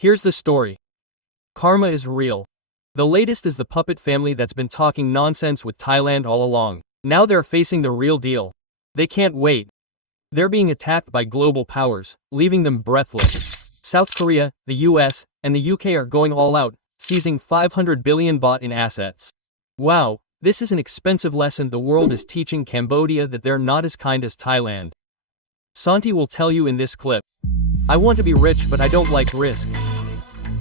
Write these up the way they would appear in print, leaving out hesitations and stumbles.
Here's the story. Karma is real. The latest is the puppet family that's been talking nonsense with Thailand all along. Now they're facing the real deal. They can't wait. They're being attacked by global powers, leaving them breathless. South Korea, the US, and the UK are going all out, seizing 500 billion baht in assets. Wow, this is an expensive lesson the world is teaching Cambodia that they're not as kind as Thailand. Santi will tell you in this clip. I want to be rich but I don't like risk.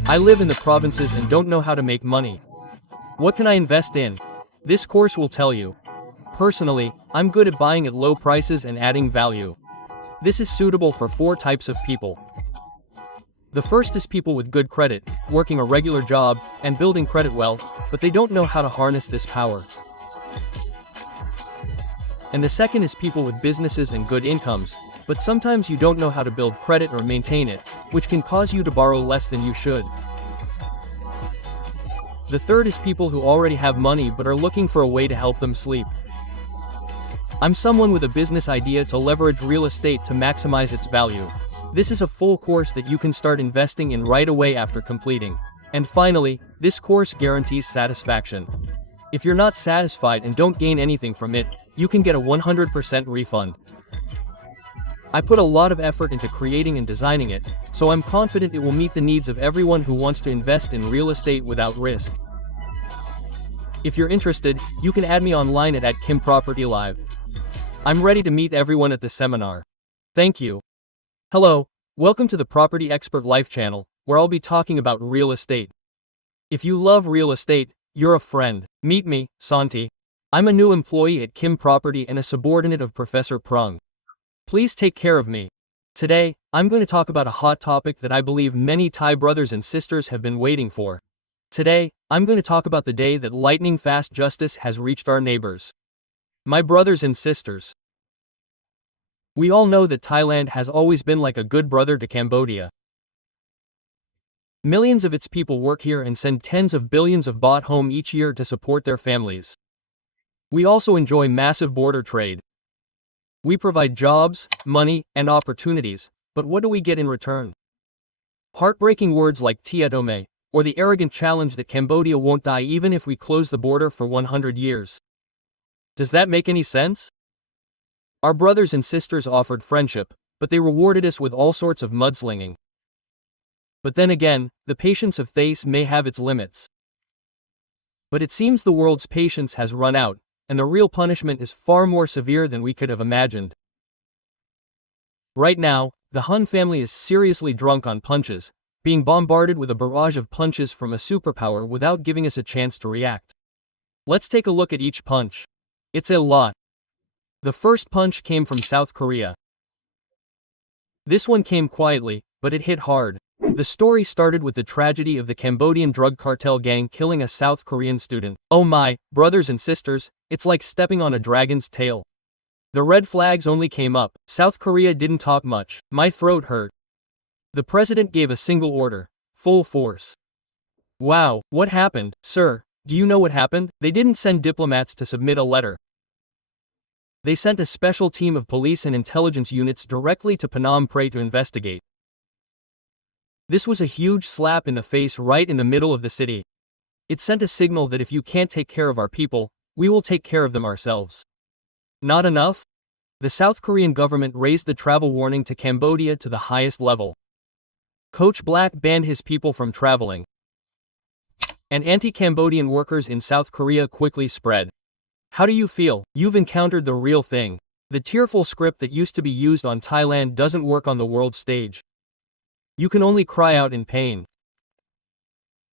I live in the provinces and don't know how to make money. What can I invest in? This course will tell you. Personally, I'm good at buying at low prices and adding value. This is suitable for 4 types of people. The first is people with good credit, working a regular job, and building credit well, but they don't know how to harness this power. And the second is people with businesses and good incomes, but sometimes you don't know how to build credit or maintain it, which can cause you to borrow less than you should. The third is people who already have money but are looking for a way to help them sleep. I'm someone with a business idea to leverage real estate to maximize its value. This is a full course that you can start investing in right away after completing. And finally, this course guarantees satisfaction. If you're not satisfied and don't gain anything from it, you can get a 100% refund. I put a lot of effort into creating and designing it, so I'm confident it will meet the needs of everyone who wants to invest in real estate without risk. If you're interested, you can add me online at @KimPropertyLive. I'm ready to meet everyone at the seminar. Thank you. Hello, welcome to the Property Expert Life channel, where I'll be talking about real estate. If you love real estate, you're a friend. Meet me, Santi. I'm a new employee at Kim Property and a subordinate of Professor Prung. Please take care of me. Today, I'm going to talk about a hot topic that I believe many Thai brothers and sisters have been waiting for. Today, I'm going to talk about the day that lightning-fast justice has reached our neighbors. My brothers and sisters. We all know that Thailand has always been like a good brother to Cambodia. Millions of its people work here and send tens of billions of baht home each year to support their families. We also enjoy massive border trade. We provide jobs, money, and opportunities, but what do we get in return? Heartbreaking words like Tiatome, or the arrogant challenge that Cambodia won't die even if we close the border for 100 years. Does that make any sense? Our brothers and sisters offered friendship, but they rewarded us with all sorts of mudslinging. But then again, the patience of Thais may have its limits. But it seems the world's patience has run out, and the real punishment is far more severe than we could have imagined. Right now, the Hun family is seriously drunk on punches, being bombarded with a barrage of punches from a superpower without giving us a chance to react. Let's take a look at each punch. It's a lot. The first punch came from South Korea. This one came quietly, but it hit hard. The story started with the tragedy of the Cambodian drug cartel gang killing a South Korean student. Oh my, brothers and sisters, it's like stepping on a dragon's tail. The red flags only came up. South Korea didn't talk much. My throat hurt. The president gave a single order. Full force. Wow, what happened, sir? Do you know what happened? They didn't send diplomats to submit a letter. They sent a special team of police and intelligence units directly to Phnom Penh to investigate. This was a huge slap in the face right in the middle of the city. It sent a signal that if you can't take care of our people, we will take care of them ourselves. Not enough? The South Korean government raised the travel warning to Cambodia to the highest level. Coach Black banned his people from traveling. And anti-Cambodian workers in South Korea quickly spread. How do you feel? You've encountered the real thing. The tearful script that used to be used on Thailand doesn't work on the world stage. You can only cry out in pain.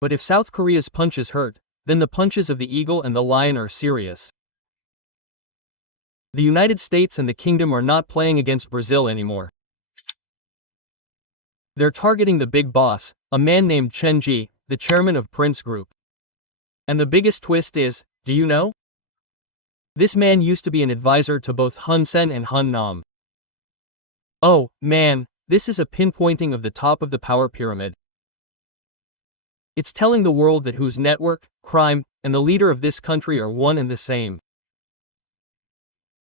But if South Korea's punches hurt, then the punches of the eagle and the lion are serious. The United States and the Kingdom are not playing against Brazil anymore. They're targeting the big boss, a man named Chen Ji, the chairman of Prince Group. And the biggest twist is, do you know? This man used to be an advisor to both Hun Sen and Hun Nam. Oh, man. This is a pinpointing of the top of the power pyramid. It's telling the world that whose network, crime, and the leader of this country are one and the same.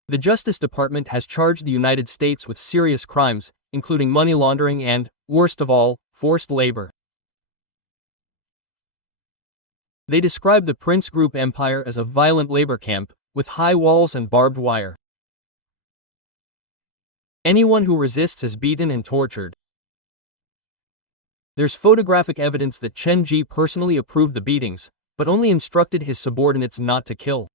The Justice Department has charged the United States with serious crimes, including money laundering and, worst of all, forced labor. They describe the Prince Group empire as a violent labor camp, with high walls and barbed wire. Anyone who resists is beaten and tortured. There's photographic evidence that Chen Ji personally approved the beatings, but only instructed his subordinates not to kill.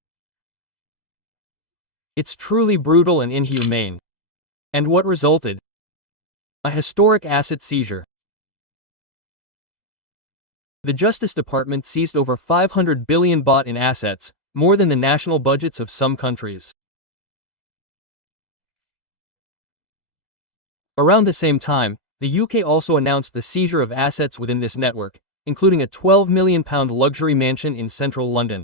It's truly brutal and inhumane. And what resulted? A historic asset seizure. The Justice Department seized over 500 billion baht in assets, more than the national budgets of some countries. Around the same time, the UK also announced the seizure of assets within this network, including a £12 million luxury mansion in central London.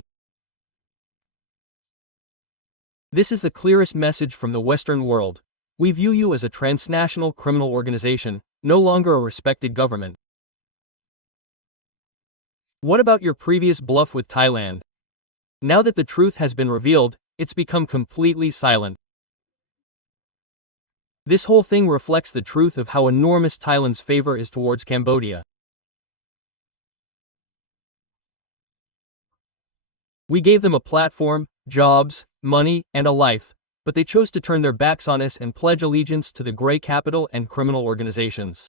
This is the clearest message from the Western world. We view you as a transnational criminal organization, no longer a respected government. What about your previous bluff with Thailand? Now that the truth has been revealed, it's become completely silent. This whole thing reflects the truth of how enormous Thailand's favor is towards Cambodia. We gave them a platform, jobs, money, and a life, but they chose to turn their backs on us and pledge allegiance to the grey capital and criminal organizations.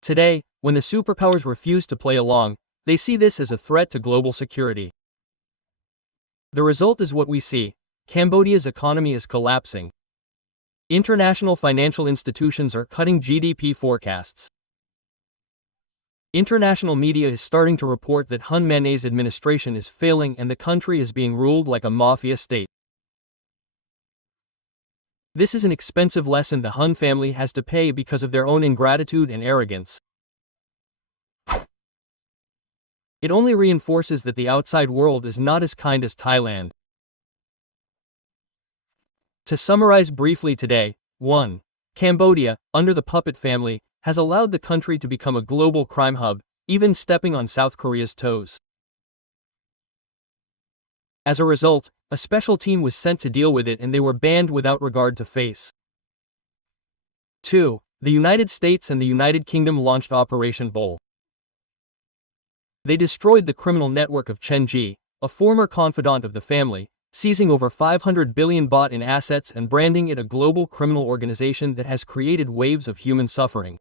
Today, when the superpowers refuse to play along, they see this as a threat to global security. The result is what we see. Cambodia's economy is collapsing. International financial institutions are cutting GDP forecasts. International media is starting to report that Hun Sen's administration is failing and the country is being ruled like a mafia state. This is an expensive lesson the Hun family has to pay because of their own ingratitude and arrogance. It only reinforces that the outside world is not as kind as Thailand. To summarize briefly today, 1. Cambodia, under the puppet family, has allowed the country to become a global crime hub, even stepping on South Korea's toes. As a result, a special team was sent to deal with it and they were banned without regard to face. 2. The United States and the United Kingdom launched Operation Bull. They destroyed the criminal network of Chen Ji, a former confidant of the family, seizing over 500 billion baht in assets and branding it a global criminal organization that has created waves of human suffering.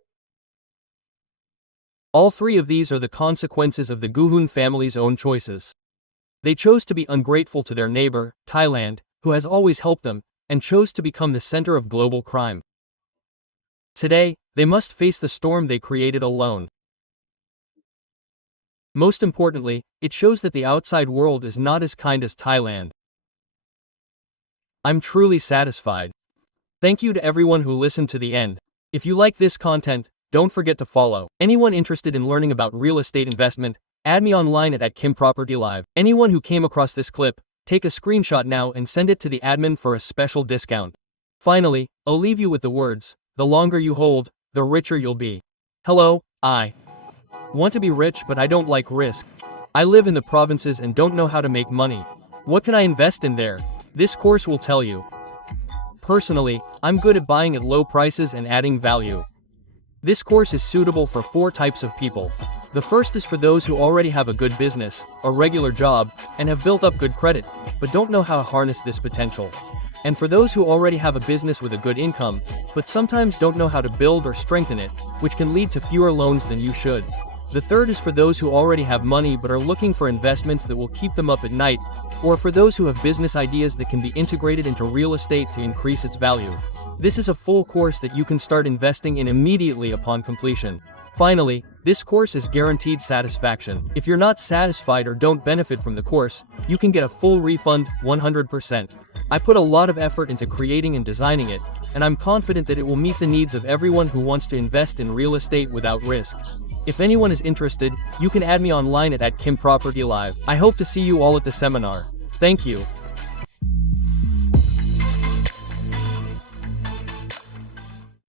All three of these are the consequences of the Hun family's own choices. They chose to be ungrateful to their neighbor, Thailand, who has always helped them, and chose to become the center of global crime. Today, they must face the storm they created alone. Most importantly, it shows that the outside world is not as kind as Thailand. I'm truly satisfied. Thank you to everyone who listened to the end. If you like this content, don't forget to follow. Anyone interested in learning about real estate investment, add me online at @KimPropertyLive. Anyone who came across this clip, take a screenshot now and send it to the admin for a special discount. Finally, I'll leave you with the words, the longer you hold, the richer you'll be. Hello, I want to be rich but I don't like risk. I live in the provinces and don't know how to make money. What can I invest in there? This course will tell you. Personally, I'm good at buying at low prices and adding value. This course is suitable for 4 types of people. The first is for those who already have a good business, a regular job, and have built up good credit, but don't know how to harness this potential. And for those who already have a business with a good income, but sometimes don't know how to build or strengthen it, which can lead to fewer loans than you should. The third is for those who already have money but are looking for investments that will keep them up at night, or for those who have business ideas that can be integrated into real estate to increase its value. This is a full course that you can start investing in immediately upon completion. Finally, this course is guaranteed satisfaction. If you're not satisfied or don't benefit from the course, you can get a full refund, 100%. I put a lot of effort into creating and designing it, and I'm confident that it will meet the needs of everyone who wants to invest in real estate without risk. If anyone is interested, you can add me online at @KimPropertyLive. I hope to see you all at the seminar. Thank you.